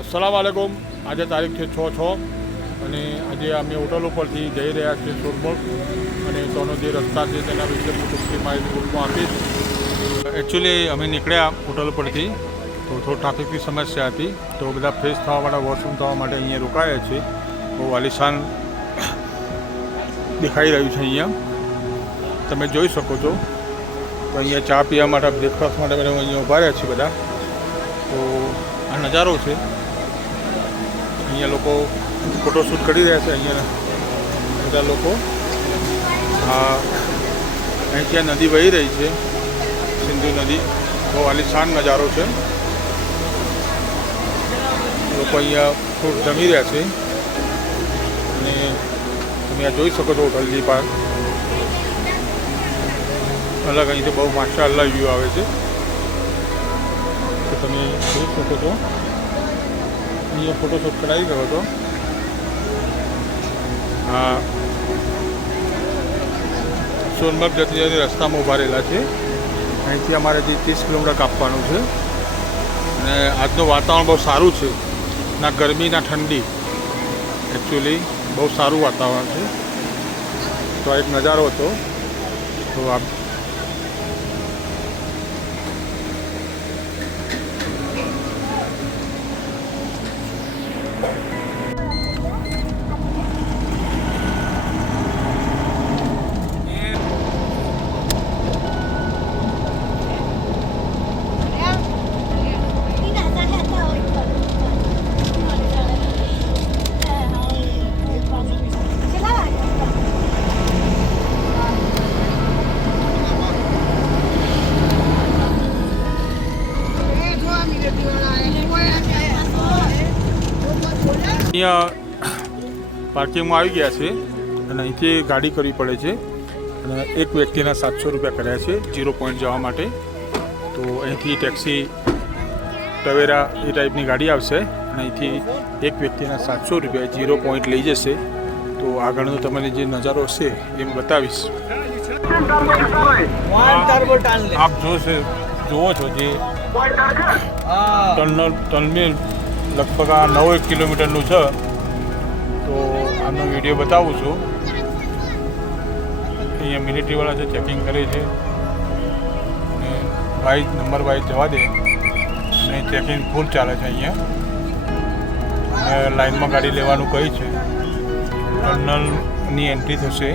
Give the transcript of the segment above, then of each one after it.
अस्सलाम वालेकुम। आज तारीख है 6/6 અને આજે અમે હોટલ ઉપરથી જઈ રહ્યા છીએ સોરમોડ અને તેનો જે રસ્તા છે તેના વિશે હું ટૂંકી માહિતી ગ્રુપમાં આપીશ. એકચ્યુઅલી અમે નીકળ્યા હોટલ પરથી તો થોડી ટ્રાફિકની સમસ્યા હતી તો બધા ફ્રેશ થવાવાળા વોશરૂમ થવા માટે અહીંયા રોકાયા છે. બહુ આલિશાન દેખાઈ રહ્યું છે. અહીંયા તમે જોઈ શકો છો. તો અહીંયા ચા પીવા માટે બ્રેકફાસ્ટ માટે બધા અહીંયા ઊભા રહ્યા છે બધા. તો આ નજારો છે. અહીંયા લોકો ફોટોશૂટ કરી રહ્યા છે. અહીંયા બધા લોકો અહીંથી આ નદી વહી રહી છે, સિંધુ નદી. બહુ આલિશાન નજારો છે. લોકો અહીંયા ખૂબ જમી રહ્યા છે અને તમે આ જોઈ શકો છો હોટલની બહાર અલગ અહીંથી બહુ માશાઅલ્લાહ વ્યૂ આવે છે. તો તમે જોઈ શકો છો અહીંયા ફોટોશૂટ કરાવી ગયો હતો. હા, સોનમર્ગ જતી જતી રસ્તામાં ઊભા રહેલા છે. અહીંથી અમારે જે 30 કિલોમીટર કાપવાનું છે અને આજનું વાતાવરણ બહુ સારું છે, ના ગરમી ના ઠંડી. એકચ્યુઅલી બહુ સારું વાતાવરણ છે. તો આ એક નજારો હતો. તો આપ અહીંયા પાર્કિંગમાં આવી ગયા છે અને અહીંથી ગાડી કરવી પડે છે અને એક વ્યક્તિના 700 રૂપિયા કર્યા છે 0 પોઈન્ટ જવા માટે. તો અહીંથી ટેક્સી ટવેરા એ ટાઈપની ગાડી આવશે અને અહીંથી એક વ્યક્તિના 700 રૂપિયા 0 પોઈન્ટ લઈ જશે. તો આગળનો તમને જે નજારો હશે એ હું બતાવીશ. આપ જુઓ છો જે ટનલ લગભગ આ 9 કિલોમીટરનું છે. તો આનો વિડીયો બતાવું છું. અહીંયા મિલિટરીવાળા છે, ચેકિંગ કરે છે અને વાઇઝ નંબર વાઇઝ જવા દે અને ચેકિંગ ફૂલ ચાલે છે. અહીંયા લાઇનમાં ગાડી લેવાનું કહી છે. ટનલની એન્ટ્રી થશે.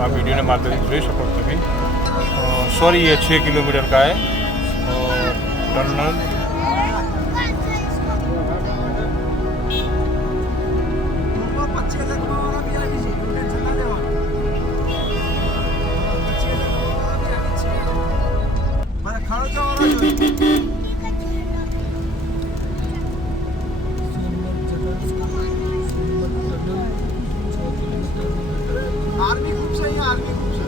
આ વિડીયોને માધ્યમથી જોઈ શકો તમે. सॉरी ये 6 किलोमीटर का है टनल. आर्मी ग्रुप से ही आर्मी ग्रुप से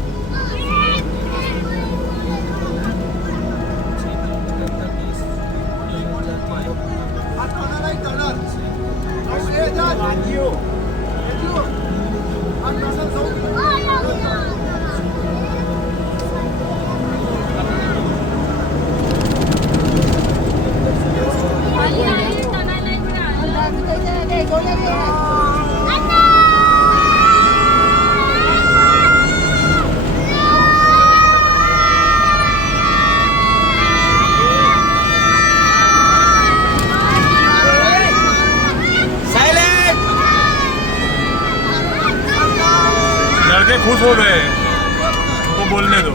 लड़के खुश हो गए, उनको बोलने दो.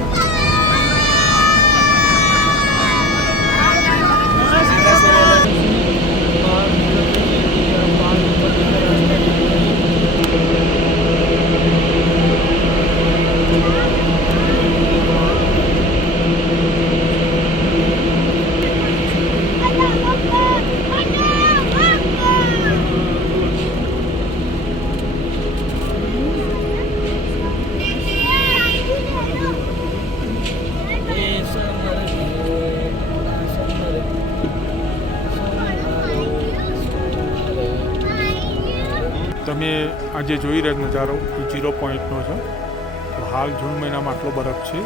તમે આજે જોઈ રહ્યા નજારો એ 0 પોઈન્ટનો છે. તો હાલ જૂન મહિનામાં આટલો બરફ છે.